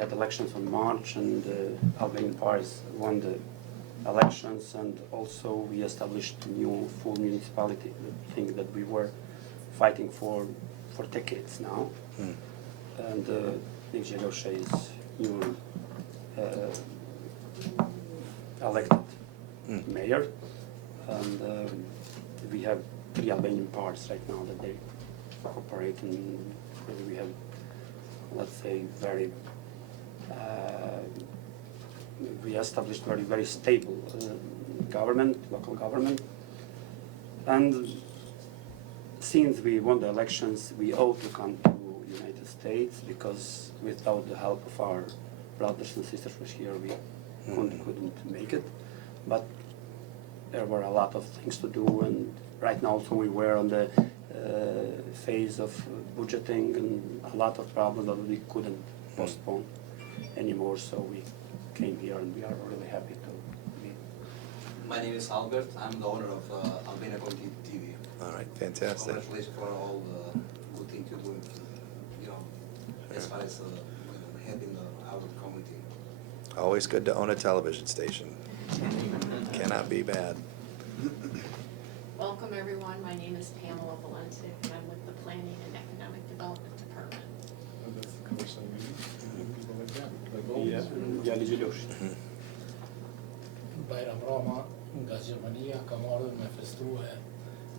had elections in March, and Albanian parties won the elections, and also we established a new full municipality, the thing that we were fighting for decades now. And Nik Gjeloshaj is new elected mayor, and we have 3 Albanian parts right now that they cooperate, and really we have, let's say, very we established very stable government, local government, and since we won the elections, we owe to come to United States, because without the help of our brothers and sisters who are here, we couldn't make it. But there were a lot of things to do, and right now also we were on the phase of budgeting, and a lot of problems that we couldn't postpone anymore, so we came here, and we are really happy to be. My name is Albert. I'm the owner of Albania Community TV. All right, fantastic. Congratulations for all the good things you're doing, as far as helping our community. Always good to own a television station. Cannot be bad. Welcome, everyone. My name is Pamela Valentic, and I'm with the Planning and Economic Development Department. Bajram Rama nga Gjermania ka marrë me festrua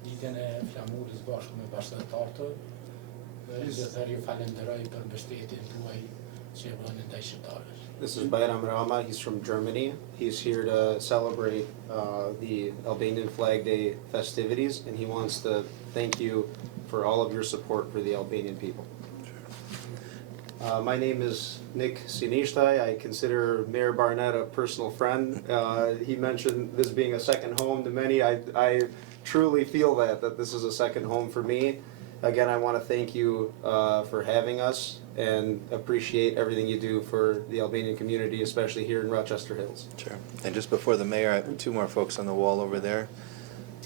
ditën e flamuris bashkë me bashkëtartë dhe ju falenderoj për mbështetjen tuaj që bëni ndaj shqiptarëve. This is Bajram Rama. He's from Germany. He's here to celebrate the Albanian Flag Day festivities, and he wants to thank you for all of your support for the Albanian people. My name is Nik Gjeloshaj. I consider Mayor Barnett a personal friend. He mentioned this being a second home to many. I truly feel that this is a second home for me. Again, I want to thank you for having us and appreciate everything you do for the Albanian community, especially here in Rochester Hills. Sure. And just before the mayor, I have 2 more folks on the wall over there.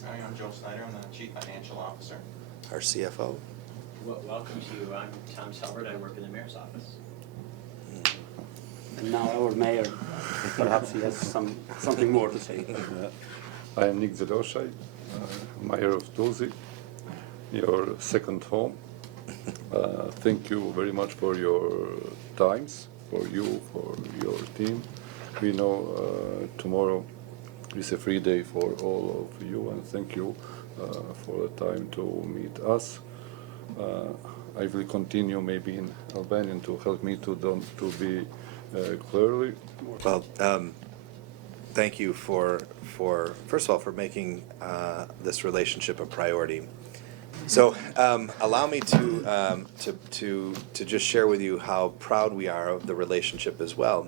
Hi, I'm Joe Snyder. I'm the Chief Financial Officer. Our CFO. Well, welcome to you. I'm Tom Selbert. I work in the mayor's office. And now our mayor, perhaps he has something more to say. I am Nik Gjeloshaj, mayor of Tuzit, your second home. Thank you very much for your times, for you, for your team. We know tomorrow is a free day for all of you, and thank you for the time to meet us. I will continue maybe in Albanian to help me to be clearly. Well, thank you for first of all for making this relationship a priority. So allow me to just share with you how proud we are of the relationship as well.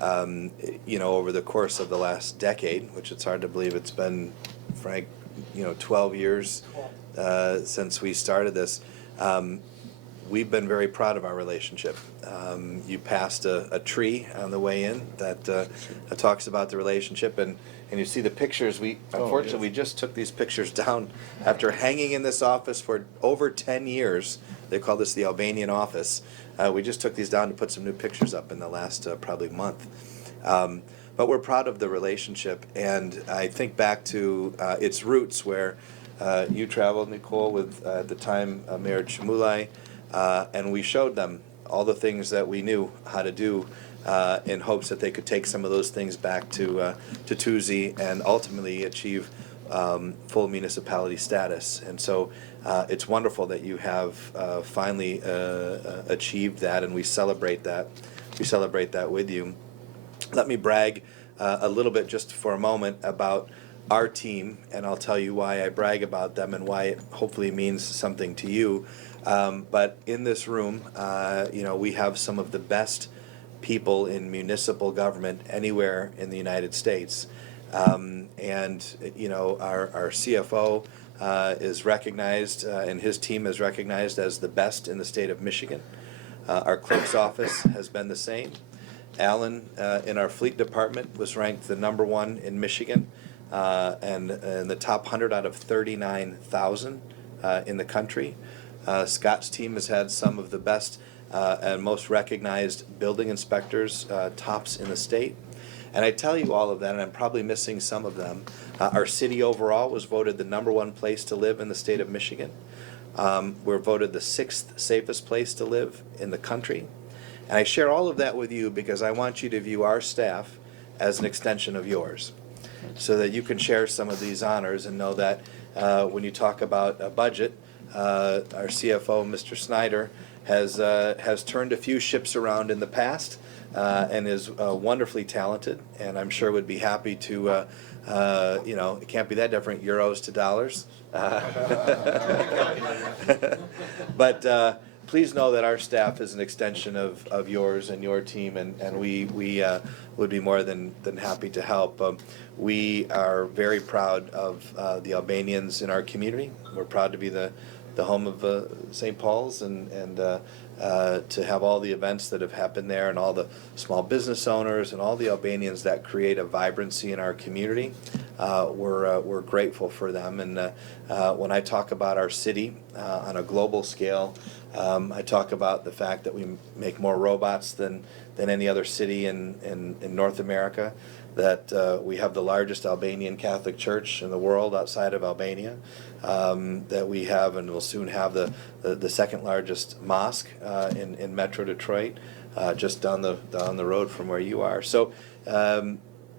Over the course of the last decade, which it's hard to believe it's been, Frank, 12 years since we started this. We've been very proud of our relationship. You passed a tree on the way in that talks about the relationship, and you see the pictures. Unfortunately, we just took these pictures down after hanging in this office for over 10 years. They call this the Albanian office. We just took these down to put some new pictures up in the last probably month. But we're proud of the relationship, and I think back to its roots where you traveled, Nicole, with at the time Mayor Chmulaj, and we showed them all the things that we knew how to do in hopes that they could take some of those things back to Tuzit and ultimately achieve full municipality status. And so it's wonderful that you have finally achieved that, and we celebrate that. We celebrate that with you. Let me brag a little bit just for a moment about our team, and I'll tell you why I brag about them and why it hopefully means something to you. But in this room, we have some of the best people in municipal government anywhere in the United States. Our CFO is recognized, and his team is recognized as the best in the state of Michigan. Our clerk's office has been the same. Alan in our fleet department was ranked the #1 in Michigan, and in the top 100 out of 39,000 in the country. Scott's team has had some of the best and most recognized building inspectors, tops in the state. And I tell you all of that, and I'm probably missing some of them. Our city overall was voted the #1 place to live in the state of Michigan. We're voted the 6th safest place to live in the country. And I share all of that with you because I want you to view our staff as an extension of yours, so that you can share some of these honors and know that when you talk about a budget, our CFO, Mr. Snyder, has turned a few ships around in the past and is wonderfully talented, and I'm sure would be happy to, it can't be that different, euros to dollars. But please know that our staff is an extension of yours and your team, and we would be more than happy to help. We are very proud of the Albanians in our community. We're proud to be the home of St. Paul's, and to have all the events that have happened there, and all the small business owners and all the Albanians that create a vibrancy in our community. We're grateful for them. And when I talk about our city on a global scale, I talk about the fact that we make more robots than any other city in North America, that we have the largest Albanian Catholic Church in the world outside of Albania, that we have and will soon have the second largest mosque in Metro Detroit, just down the road from where you are. So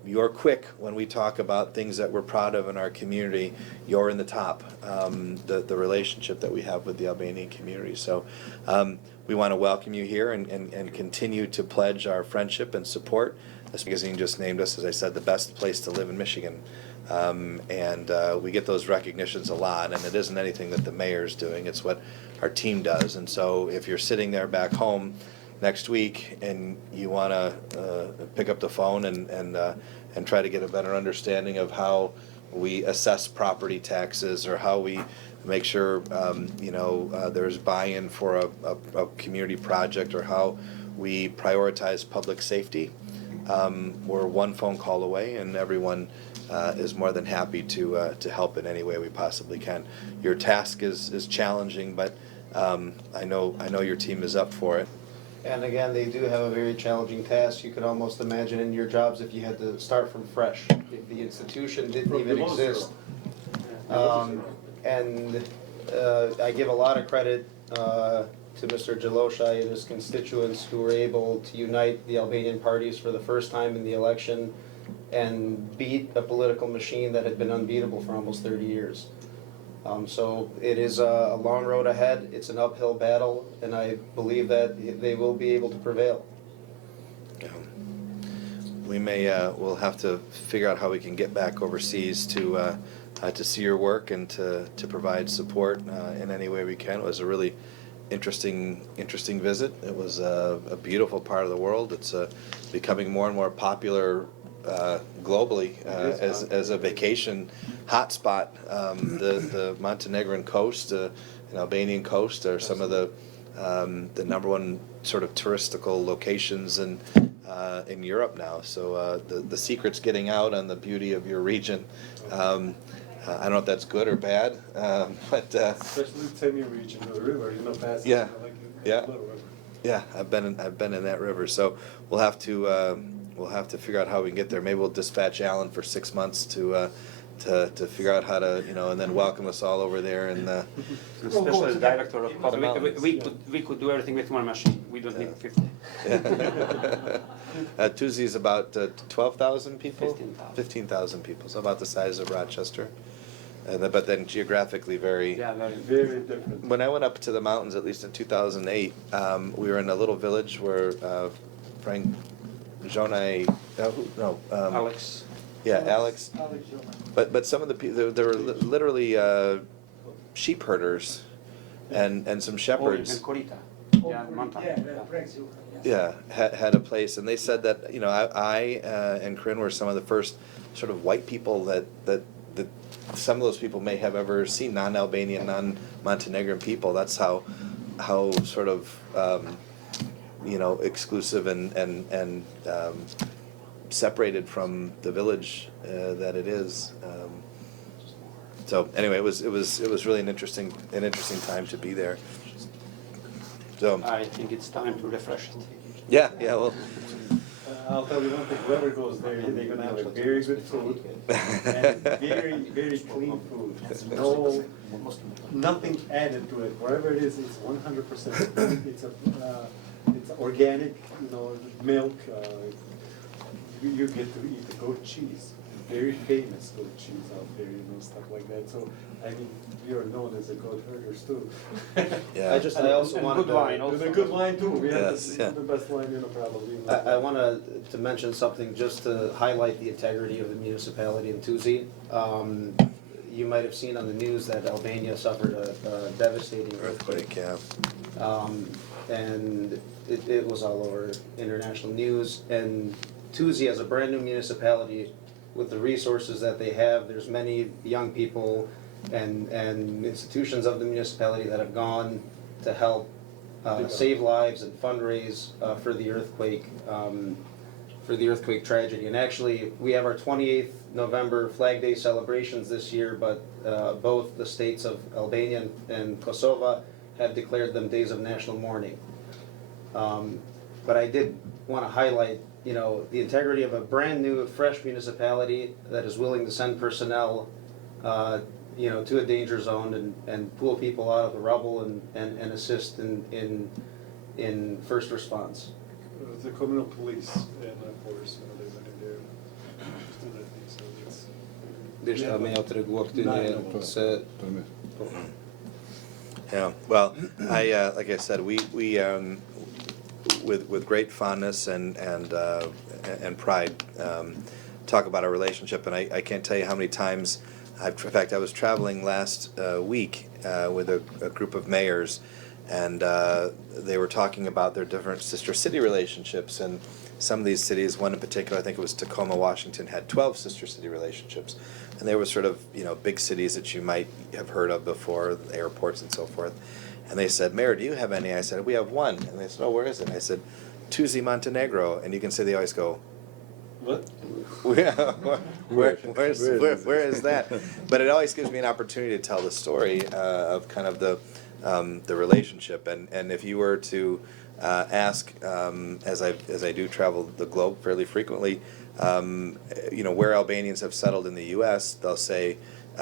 you're quick when we talk about things that we're proud of in our community. You're in the top, the relationship that we have with the Albanian community. So we want to welcome you here and continue to pledge our friendship and support. This magazine just named us, as I said, the best place to live in Michigan. And we get those recognitions a lot, and it isn't anything that the mayor's doing, it's what our team does. And so if you're sitting there back home next week and you want to pick up the phone and try to get a better understanding of how we assess property taxes, or how we make sure there's buy-in for a community project, or how we prioritize public safety, we're one phone call away, and everyone is more than happy to help in any way we possibly can. Your task is challenging, but I know your team is up for it. And again, they do have a very challenging task. You could almost imagine in your jobs if you had to start from fresh, if the institution didn't even exist. And I give a lot of credit to Mr. Gjeloshaj and his constituents, who were able to unite the Albanian parties for the first time in the election and beat a political machine that had been unbeatable for almost 30 years. So it is a long road ahead. It's an uphill battle, and I believe that they will be able to prevail. We'll have to figure out how we can get back overseas to see your work and to provide support in any way we can. It was a really interesting visit. It was a beautiful part of the world. It's becoming more and more popular globally as a vacation hotspot. The Montenegrin coast and Albanian coast are some of the #1 sort of touristical locations in Europe now. So the secret's getting out on the beauty of your region. I don't know if that's good or bad, but especially the Temi region, the river, past. Yeah, yeah, little river. yeah. I've been in that river, so we'll have to figure out how we can get there. Maybe we'll dispatch Alan for 6 months to figure out how to, and then welcome us all over there. And especially the director of public, we could do everything with one machine. We don't need 50. Tuzit is about 12,000 people? 15,000. 15,000 people, so about the size of Rochester. But then geographically very Very different. When I went up to the mountains, at least in 2008, we were in a little village where Frank Jonai, Alex. Yeah, Alex. But some of the people, there were literally sheep herders and some shepherds. Yeah, Montana. Yeah, had a place, and they said that I and Corinne were some of the first sort of white people that some of those people may have ever seen, non-Albanian, non-Montenegrin people. That's how sort of exclusive and separated from the village that it is. So anyway, it was really an interesting time to be there. So I think it's time to refresh it. yeah, well, I'll tell you one thing, whoever goes there, they're gonna have a very good food and very, very clean food. No, nothing added to it. Wherever it is, it's 100%. It's organic, you know, milk. You get to eat the goat cheese. Very famous goat cheese out there, you know, stuff like that. So, I mean, we are known as the goat herders too. yeah. I also And wanted good wine to, also. The good wine too. We have Yes, the, yeah. the best wine, you know, probably. I want to mention something just to highlight the integrity of the municipality in Tuzit. You might have seen on the news that Albania suffered a devastating Earthquake, yeah. And it was all over international news. And Tuzit, as a brand new municipality, with the resources that they have, there's many young people and institutions of the municipality that have gone to help save lives and fundraise for the earthquake tragedy. And actually, we have our 28th November Flag Day celebrations this year, but both the states of Albania and Kosovo have declared them days of national mourning. But I did want to highlight, you know, the integrity of a brand new, fresh municipality that is willing to send personnel, you know, to a danger zone and pull people out of the rubble and assist in first response. The communal police and of course, you know, they went in there. Just do that thing, so it's. Dhe shta me ja treguar këty një se Yeah, well, like I said, we with great fondness and pride talk about our relationship, and I can't tell you how many times in fact, I was traveling last week with a group of mayors, and they were talking about their different sister city relationships, and some of these cities, one in particular, I think it was Tacoma, Washington, had 12 sister city relationships. And they were sort of, you know, big cities that you might have heard of before, airports and so forth. And they said, Mayor, do you have any? I said, we have one. And they said, oh, where is it? And I said, Tuzit, Montenegro. And you can say they always go, What? where is that? But it always gives me an opportunity to tell the story of kind of the relationship. And if you were to ask, as I do travel the globe fairly frequently, you know, where Albanians have settled in the U.S., they'll say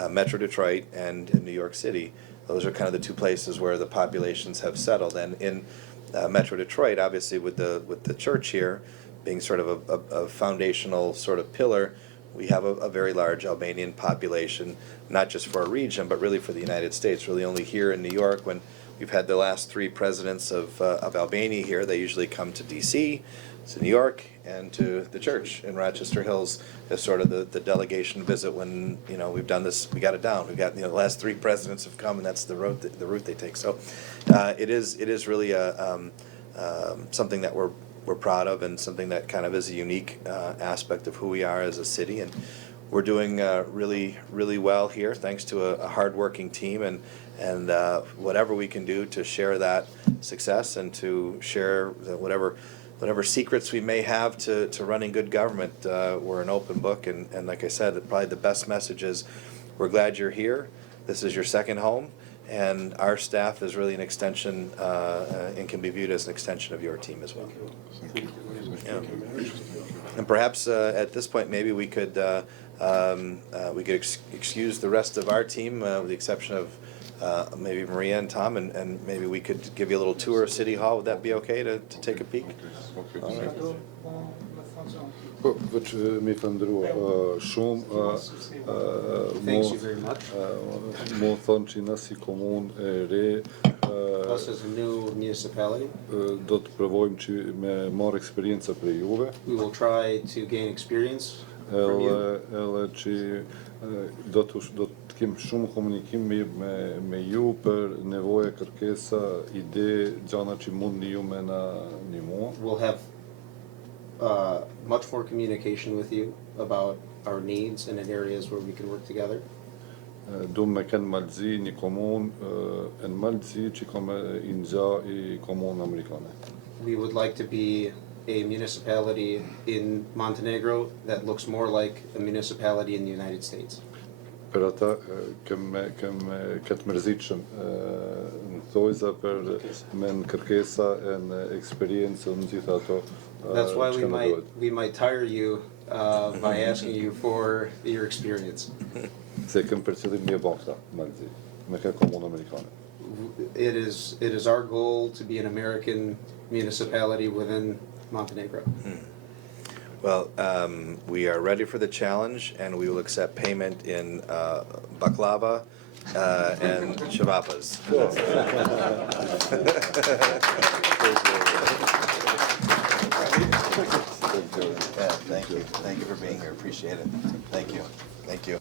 Metro Detroit and in New York City. Those are kind of the two places where the populations have settled. And in Metro Detroit, obviously with the church here being sort of a foundational sort of pillar, we have a very large Albanian population, not just for our region, but really for the United States. Really only here in New York, when we've had the last 3 presidents of Albania here, they usually come to D.C., to New York, and to the church in Rochester Hills as sort of the delegation visit. When, you know, we've done this, we got it down. We got, you know, the last 3 presidents have come, and that's the route they take. So it is really something that we're proud of, and something that kind of is a unique aspect of who we are as a city. And we're doing really, really well here, thanks to a hardworking team, and whatever we can do to share that success and to share whatever secrets we may have to running good government. We're an open book, and like I said, probably the best message is we're glad you're here. This is your second home, and our staff is really an extension and can be viewed as an extension of your team as well. Yeah. And perhaps at this point, maybe we could excuse the rest of our team, with the exception of maybe Maria and Tom, and maybe we could give you a little tour of City Hall. Would that be okay to take a peek? Okay. All right. Po, veç mi falëndërua shumë. Thank you very much. Mo thonë që na si komunë e re, Us as a new municipality, do të provojmë që me marrë eksperjenca prej juve, we will try to gain experience from you. edhe që do të kem shumë komunikim me ju për nevoja, kërkesa, ide, gjana që mundi ju me na ndihmua. We'll have much more communication with you about our needs and in areas where we can work together. Du me kënë Malzi një komunë në Malzi që ka me inëgja I komunë amerikane. We would like to be a municipality in Montenegro that looks more like a municipality in the United States. për ata kem këtë mërzitshëm në thojza për me në kërkesa e në eksperiencë në gjitha ato. That's why we might tire you by asking you for your experience. Se kem për qëllim një bafta, Malzi, me këtë komunë amerikane. It is our goal to be an American municipality within Montenegro. Well, we are ready for the challenge, and we will accept payment in baklava and shavapas. Yeah, thank you. Thank you for being here. Appreciate it. Thank you. Thank you.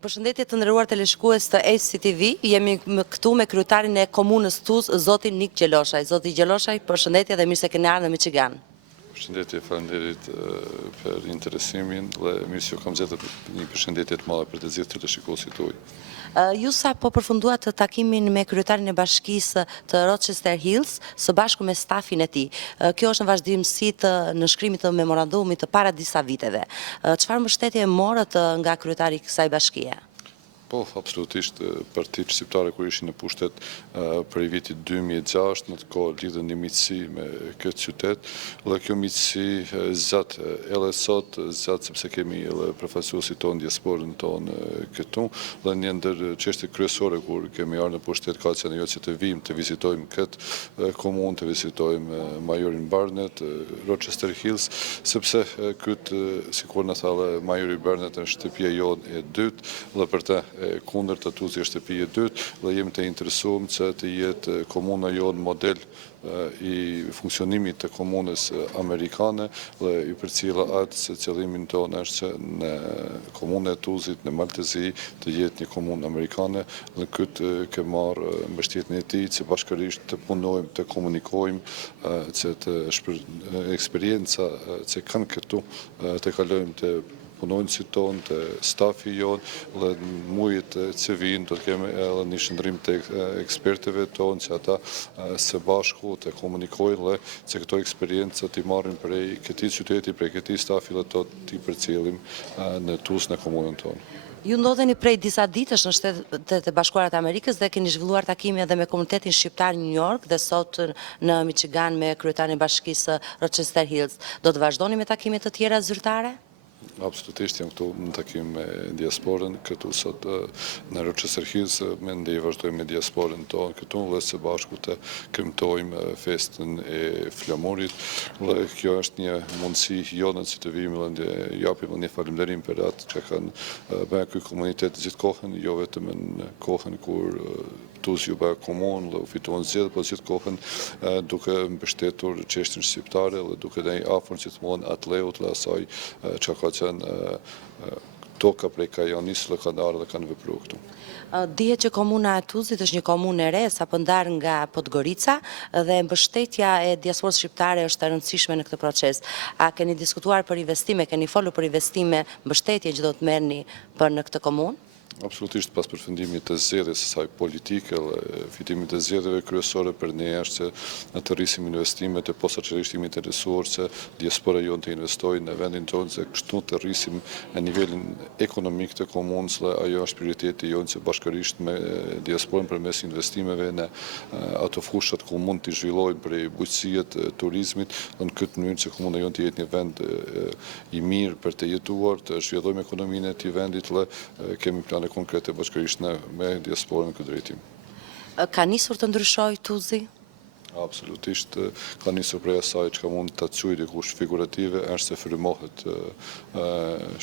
Përshëndetje të nderuar teleshikues të HCTV, jemi këtu me kryetarin e komunës Tuz, zotin Nik Gjeloshaj. Zoti Gjeloshaj, përshëndetje dhe mirë se keni ardhur në Michigan. Përshëndetje, faleminderit për interesimin dhe mirë se ju kam gjetur një përshëndetje të madhe për të gjithë teleshikuesit tuaj. Ju sa po përfunduat të takimin me kryetarin e bashkisë të Rochester Hills, së bashku me stafin e tij. Kjo është në vazhdimësi të nënshkrimit të memorandumit të para disa viteve. Çfarë mbështetje morët nga kryetari i kësaj bashkie? Po, absolutisht, partitë shqiptare kur ishin në pushtet për i vitit 2006, në të kohë lidhën një miqësi me këtë qytet, dhe kjo miqësi zgjat edhe sot, zgjat sepse kemi edhe përfaqësuesit tonë, diasporën tonë këtu, dhe një ndër çështjet kryesore kur kemi ardhur në pushtet ka qenë ajo që të vim të vizitojmë këtë komunë, të vizitojmë majorin Barnett, Rochester Hills, sepse këtë, sikur na tha majori Barnett, është shtëpia jonë e dytë, dhe për të kundër të Tuzit është shtëpi e dytë dhe jemi të interesuar që të jetë komuna jonë model i funksionimit të komunës amerikane dhe i përcjella atë se qëllimi tonë është që në komunën e Tuzit, në Maltezi, të jetë një komunë amerikane dhe këtë ke marrë mbështetjen e tij që bashkërisht të punojmë, të komunikojmë, që të eksperienca që kanë këtu të kalojmë të punonësit tonë, të stafi jonë, dhe në muajt që vijnë do të kemi edhe një shëndrim të ekspertëve tonë që ata së bashku të komunikojnë dhe që këto eksperiencë t'i marrin prej këtij qyteti, prej këtij stafi dhe t'i përcjellim në Tuzë, në komunën tonë. Ju ndodheni prej disa ditësh në Shtetet e Bashkuara të Amerikës dhe keni zhvilluar takime edhe me komunitetin shqiptar në New York dhe sot në Michigan me kryetarin e bashkisë Rochester Hills. Do të vazhdoni me takime të tjera zyrtare? Absolutisht jam këtu në takim me diasporën, këtu sot në Rochester Hills, me ndej vazhdojmë me diasporën tonë këtu dhe së bashku të kremtojmë festën e flamurit. Dhe kjo është një mundësi jonë që të vijmë dhe japim një falënderim për atë që kanë bërë ky komunitet gjithë kohën, jo vetëm në kohën kur Tuzit u bë komunë dhe u fituan zgjedhjet, por gjithë kohën duke mbështetur çështjen shqiptare dhe duke dhënë afër gjithmonë atleut dhe asaj që ka qenë toka prej kajonis dhe kanë ardhur dhe kanë vepruar këtu. Dihet që komuna e Tuzit është një komunë e re, sapo ndar nga Podgorica dhe mbështetja e diasporës shqiptare është e rëndësishme në këtë proces. A keni diskutuar për investime, keni folur për investime, mbështetje që do të merrni për në këtë komunë? Absolutisht pas përfundimit të zgjedhjes së saj politike dhe fitimit të zgjedhjeve kryesore për ne është që të rrisim investimet e posaçërisht jemi të interesuar se diaspora jonë të investojë në vendin tonë, se kështu të rrisim në nivelin ekonomik të komunës dhe ajo është prioriteti jonë që bashkërisht me diasporën përmes investimeve në ato fushat ku mund të zhvillojnë për bujqësijet turizmit, në këtë mënyrë që komuna jonë të jetë një vend i mirë për të jetuar, të zhvillojmë ekonominë e këtij vendit dhe kemi plane konkrete bashkërisht me diasporën në këtë drejtim. Ka nisur të ndryshojë Tuzi? Absolutisht ka nisur prej asaj që mund të quaj dikush figurative, është se frymohet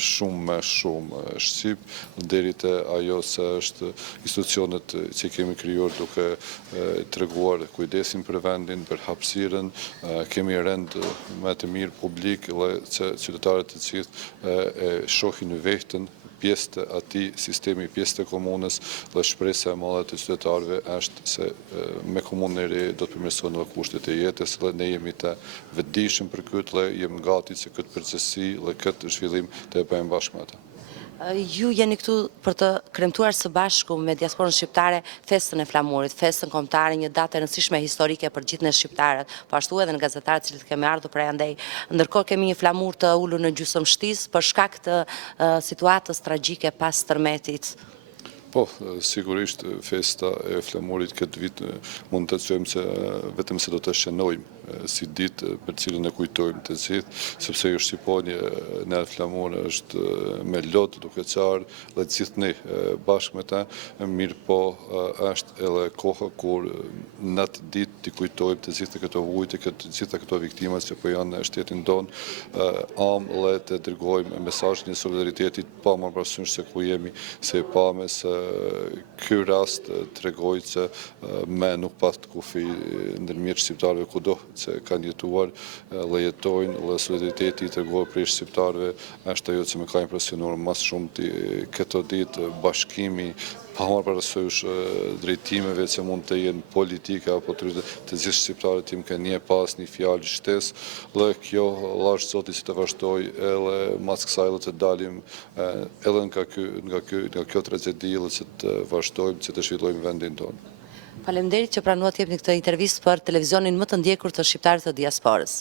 shumë me shumë shqip, deri te ajo se është institucionet që kemi krijuar duke treguar kujdesin për vendin, për hapësirën, kemi rend më të mirë publik dhe që qytetarët të gjithë e shohin vetën pjesë të atij sistemi, pjesë të komunës dhe shpresa e madhe të qytetarëve është se me komunën e re do të përmirësohen edhe kushtet e jetës dhe ne jemi të vetëdijshëm për këtë dhe jemi gati që këtë përgjegjësi dhe këtë zhvillim të e bëjmë bashkë me ata. Ju jeni këtu për të kremtuar së bashku me diasporën shqiptare festën e flamurit, festën kombëtare, një datë e rëndësishme historike për gjithë ne shqiptarët, po ashtu edhe në gazetarët që kemi ardhur prej andej. Ndërkohë kemi një flamur të ulur në gjysmështisë për shkak të situatës tragjike pas tërmetit. Po, sigurisht festa e flamurit këtë vit mund të thojmë se vetëm se do të shënojmë si ditë për cilën e kujtojmë të gjithë, sepse ju shqiponi në flamur është me lot duke qarë dhe gjithë ne bashkë me ta, mirë po është edhe koha kur në atë ditë të kujtojmë të gjithë këto vujtë, të gjitha këto viktimat që po janë në shtetin tonë, dhe të dërgojmë mesazhin e solidaritetit pa më parasysh se ku jemi, se pa me se ky rast tregoj që me nuk pas të kufi ndërmjet shqiptarëve kudo që kanë jetuar dhe jetojnë dhe solidariteti i treguar për shqiptarëve është ajo që më ka impresionuar mas shumë këto ditë bashkimi pa marrë parasysh drejtimeve që mund të jenë politike apo të gjithë shqiptarët tim kanë një pas një fjalë shtesë dhe kjo lash Zotit që të vazhdoj edhe mas kësaj dhe të dalim edhe nga kjo tragjedi dhe që të vazhdojmë që të zhvillojmë vendin tonë. Faleminderit që pranuat të jepni këtë intervistë për televizionin më të ndjekur të shqiptarit të diasporës.